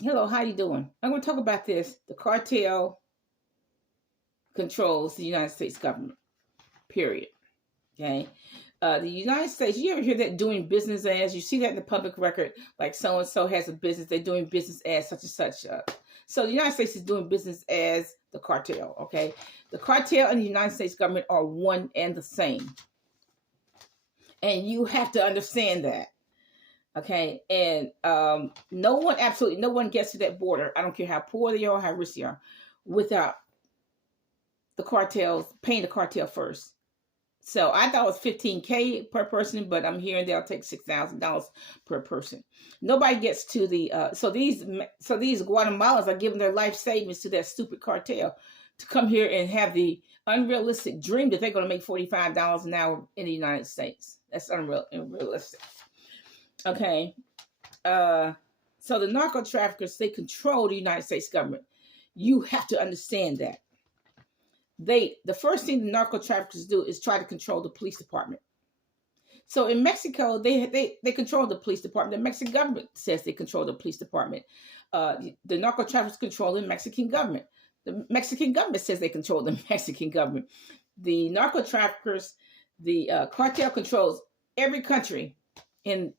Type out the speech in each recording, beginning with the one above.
Hello, how you doing? I'm going to talk about this. The cartel controls the United States government. Period. Okay. The United States. You ever hear that doing business as? You see that in the public record, like so and so has a business. They're doing business as such and such. So the United States is doing business as the cartel. Okay. The cartel and the United States government are one and the same, and you have to understand that. Okay, and absolutely no one gets to that border. I don't care how poor they are, how rich they are, without the cartels paying the cartel first. So I thought it was $15K per person, but I'm hearing they'll take $6,000 per person. Nobody gets to the so these Guatemalans are giving their life savings to that stupid cartel to come here and have the unrealistic dream that they're going to make $45 an hour in the United States. That's unrealistic. Okay. So the narco traffickers, they control the United States government. You have to understand that. The first thing the narco traffickers do is try to control the police department. So in Mexico, they control the police department. The Mexican government says they control the police department. The narco traffickers control the Mexican government. The Mexican government says they control the Mexican government. The narco traffickers, the cartel controls every country in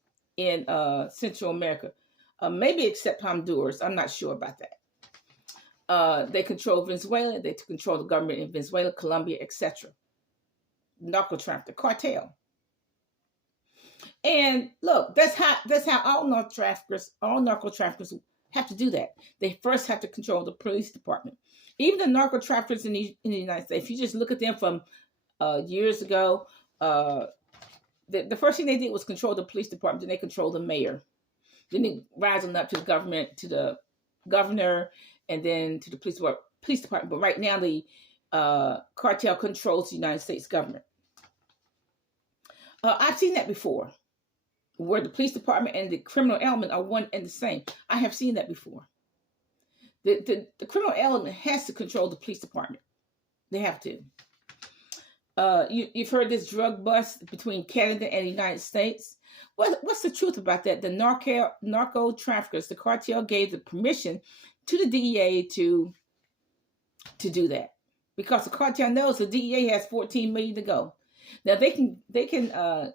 Central America, maybe except Honduras. I'm not sure about that. They control Venezuela. They control the government in Venezuela, Colombia, etc. Narco traffic, cartel. And look, that's how all narco traffickers have to do that. They first have to control the police department. Even the narco traffickers in the United States, if you just look at them from years ago, the first thing they did was control the police department. Then they control the mayor. Then they rising up to the government, to the governor, and then to the police department. But right now, the cartel controls the United States government. I've seen that before, where the police department and the criminal element are one and the same. I have seen that before. The criminal element has to control the police department. They have to. You've heard this drug bust between Canada and the United States. What's the truth about that? The narco traffickers, the cartel gave the permission to the DEA to do that, because the cartel knows the DEA has 14 million to go. Now they can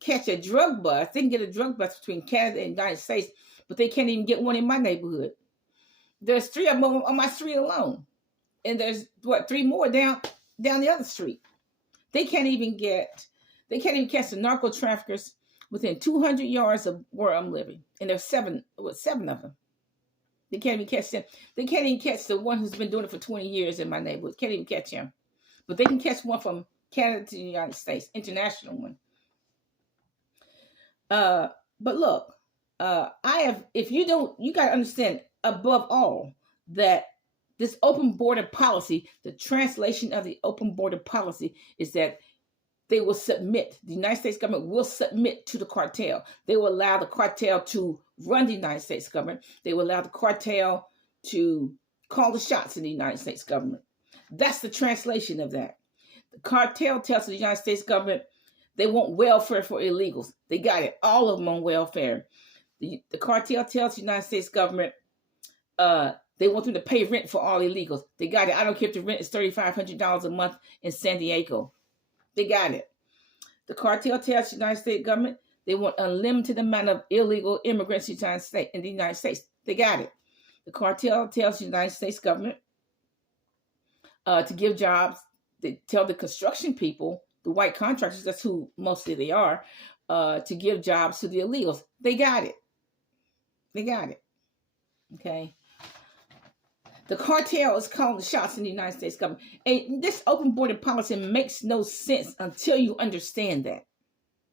catch a drug bust. They can get a drug bust between Canada and the United States, but they can't even get one in my neighborhood. There's 3 of them on my street alone, and there's three more down the other street. They can't even catch the narco traffickers within 200 yards of where I'm living. And there's seven of them. They can't even catch them. They can't even catch the one who's been doing it for 20 years in my neighborhood. Can't even catch him. But they can catch one from Canada to the United States, international one. But look, you got to understand above all that this open border policy, the translation of the open border policy is that they will submit, the United States government will submit to the cartel. They will allow the cartel to run the United States government. They will allow the cartel to call the shots in the United States government. That's the translation of that. The cartel tells the United States government they want welfare for illegals. They got it, all of them on welfare. The cartel tells the United States government they want them to pay rent for all illegals. They got it. I don't care if the rent is $3,500 a month in San Diego. They got it. The cartel tells the United States government they want unlimited amount of illegal immigrants in the United States. They got it. The cartel tells the United States government to give jobs. They tell the construction people, the white contractors, that's who mostly they are, to give jobs to the illegals. They got it. They got it. Okay. The cartel is calling the shots in the United States government. And this open border policy makes no sense until you understand that.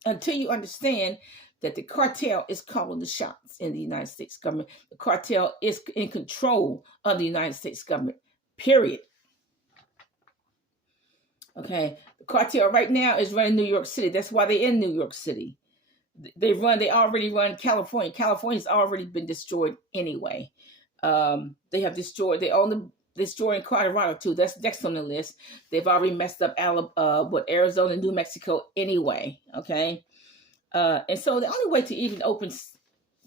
Until you understand that the cartel is calling the shots in the United States government. The cartel is in control of the United States government. Period. Okay. The cartel right now is running New York City. That's why they're in New York City. They already run California. California's already been destroyed anyway. They have destroyed. They own destroying Colorado too. That's next on the list. They've already messed up Arizona, New Mexico anyway. Okay, and so the only way to even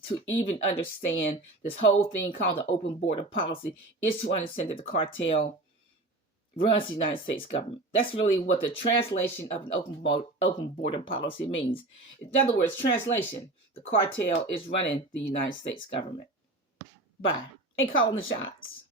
to even understand this whole thing called the open border policy is to understand that the cartel runs the United States government. That's really what the translation of an open border policy means. In other words, translation, the cartel is running the United States government. Bye. And calling the shots.